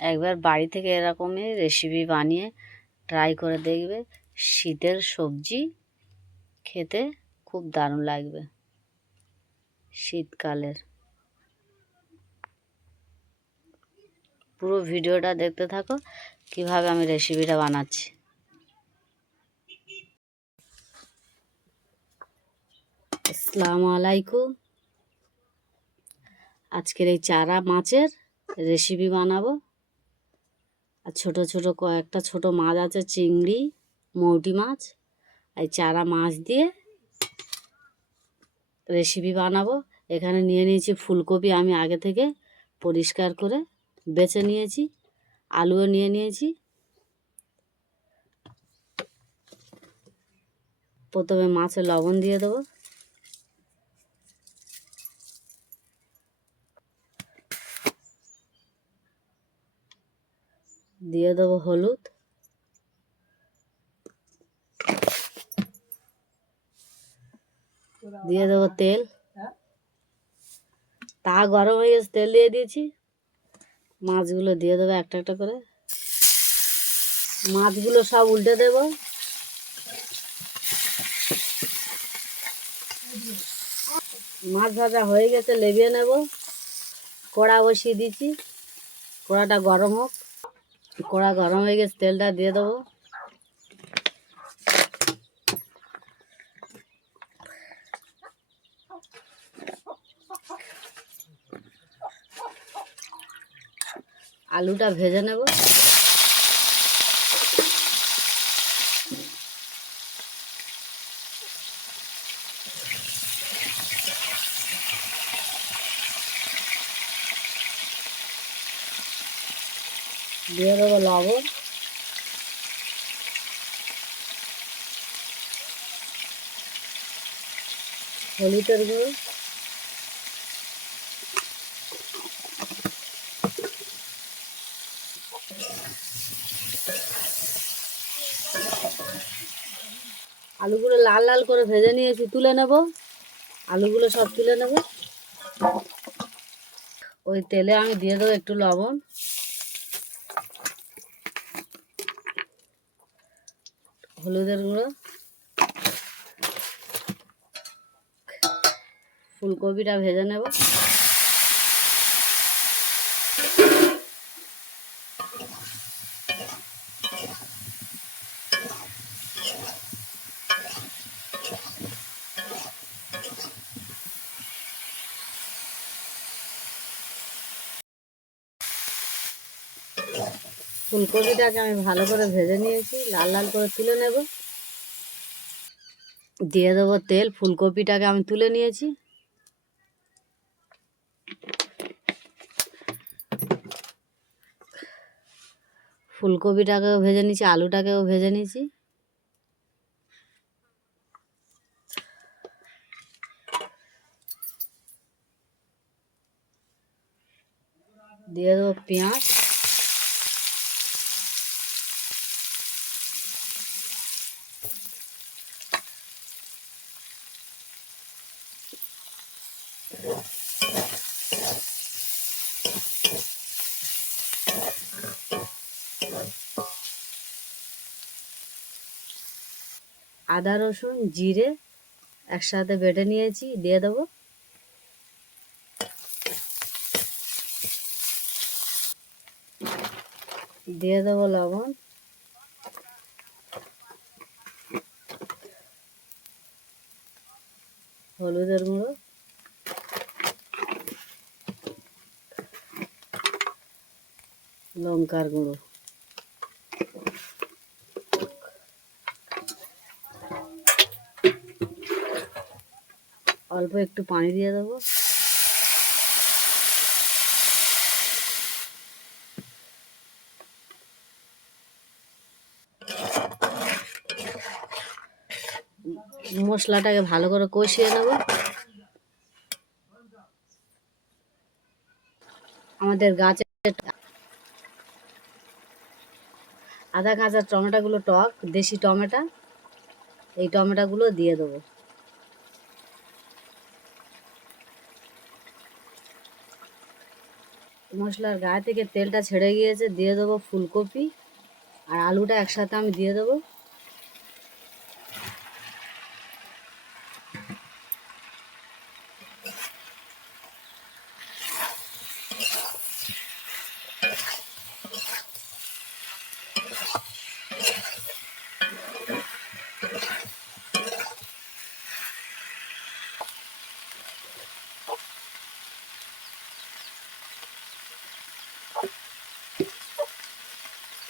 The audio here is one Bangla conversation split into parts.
একবার বাড়ি থেকে এরকমই রেসিপি বানিয়ে ট্রাই করে দেখবে। শীতের সবজি খেতে খুব দারুণ লাগবে। শীতকালের পুরো ভিডিওটা দেখতে থাকো কিভাবে আমি রেসিপিটা বানাচ্ছি। আসসালামু আলাইকুম। আজকের এই চারা মাছের রেসিপি বানাবো। আর ছোট ছোট কয়েকটা ছোট মাছ আছে, চিংড়ি, মৌটি মাছ। এই চারা মাছ দিয়ে রেসিপি বানাবো। এখানে নিয়ে নিয়েছি ফুলকপি, আমি আগে থেকে পরিষ্কার করে বেছে নিয়েছি। আলুও নিয়ে নিয়েছি। প্রথমে মাছে লবণ দিয়ে দেবো, দিয়ে দেবো হলুদ, দিয়ে দেবো তেল। তা গরম হয়ে গেছে, তেল দিয়ে দিয়েছি। মাছগুলো দিয়ে দেবো একটা একটা করে। মাছগুলো সব উল্টে দেবো। মাছ ভাজা হয়ে গেছে, লেবিয়ে নেব। কড়া বসিয়ে দিয়েছি, কড়াটা গরম হোক। কড়া গরম হয়ে গেছে, তেলটা দিয়ে দেবো। আলুটা ভেজে নেব। দিয়ে দেবো লবণ, হলুদের গুঁড়ো, আলুগুলো লাল লাল করে ভেজে নিয়েছি, তুলে নেব। আলুগুলো সব তুলে নেব। ওই তেলে আমি দিয়ে দেবো একটু লবণ, হলুদের গুঁড়ো, ফুলকপিটা ভেজে নেব। ফুলকপিটাকে আমি ভালো করে ভেজে নিয়েছি, লাল লাল করে তুলে নেব। দিয়ে দেবো তেল। ফুলকপিটাকে আমি তুলে নিয়েছি। ফুলকপিটাকেও ভেজে নিয়েছি, আলুটাকেও ভেজে নিয়েছি। দিয়ে দেবো পেঁয়াজ, আদা, রসুন, জিরে একসাথে বেটে নিয়েছি, দিয়ে দেবো। দিয়ে দেবো লবণ, হলুদের গুঁড়ো, লঙ্কার গুঁড়ো। অল্প একটু পানি দিয়ে দেবো। মশলাটাকে ভালো করে কষিয়ে নেব। আমাদের গাছে আধা কাঁচা টমেটোগুলো টক, দেশি টমেটো, এই টমেটোগুলো দিয়ে দেবো। মশলার গায়ে থেকে তেলটা ছেড়ে গিয়েছে, দিয়ে দেবো ফুলকপি আর আলুটা একসাথে আমি দিয়ে দেবো।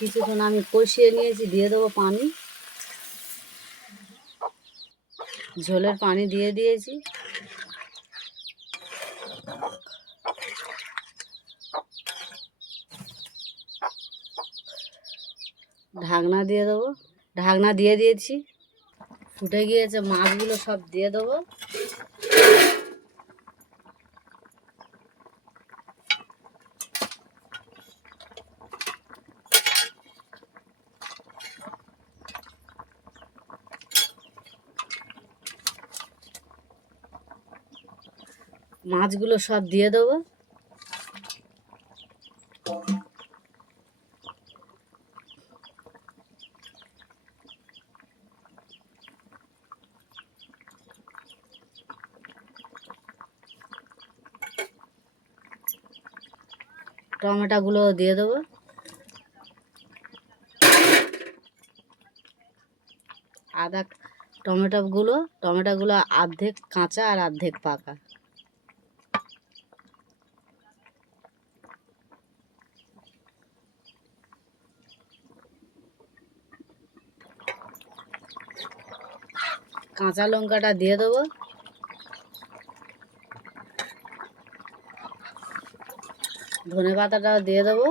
কিছুক্ষণ আমি কষিয়ে নিয়েছি, দিয়ে দেবো পানি। ঝোলের পানি দিয়ে দিয়েছি। ঢাকনা দিয়ে দেবো। ঢাকনা দিয়ে দিয়েছি, ফুটে গিয়েছে। মাছগুলো সব দিয়ে দেবো। মাছগুলো সব দিয়ে দেবো। টমেটোগুলো দিয়ে দেবো। আদা টমেটোগুলো অর্ধেক কাঁচা আর অর্ধেক পাকা। কাঁচা লঙ্কাটা দিয়ে দেবো। ধনে পাতাটাও দিয়ে দেবো।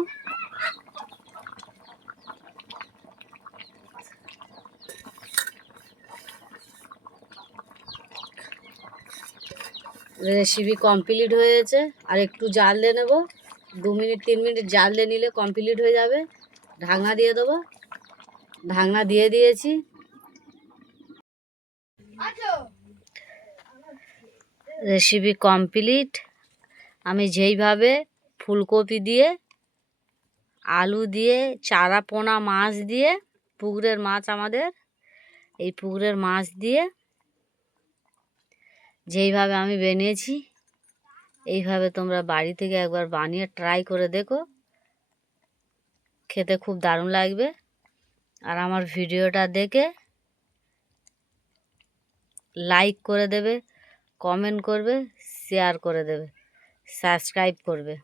রেসিপি কমপ্লিট হয়েছে। আর একটু জাল দিয়ে নেবো, 2 মিনিট 3 মিনিট জাল দিয়ে নিলে কমপ্লিট হয়ে যাবে। ঢাকনা দিয়ে দেবো। ঢাকনা দিয়ে দিয়েছি। Recipe complete. আমি যেইভাবে ফুলকপি দিয়ে, আলু দিয়ে, চারা পোনা মাছ দিয়ে, পুকুরের মাছ আমাদের, এই পুকুরের মাছ দিয়ে যেইভাবে আমি বানিয়েছি, এইভাবে তোমরা বাড়ি থেকে একবার বানিয়ে ট্রাই করে দেখো। খেতে খুব দারুণ লাগবে। আর আমার ভিডিওটা দেখে লাইক করে দেবে, কমেন্ট করবে, শেয়ার করে দেবে, সাবস্ক্রাইব করবে।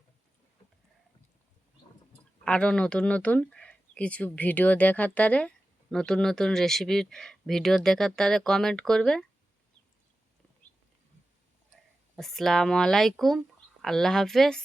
আরও নতুন নতুন কিছু ভিডিও দেখার তারে, নতুন নতুন রেসিপির ভিডিও দেখার তারে কমেন্ট করবে। আসসালামু আলাইকুম, আল্লাহ হাফেজ।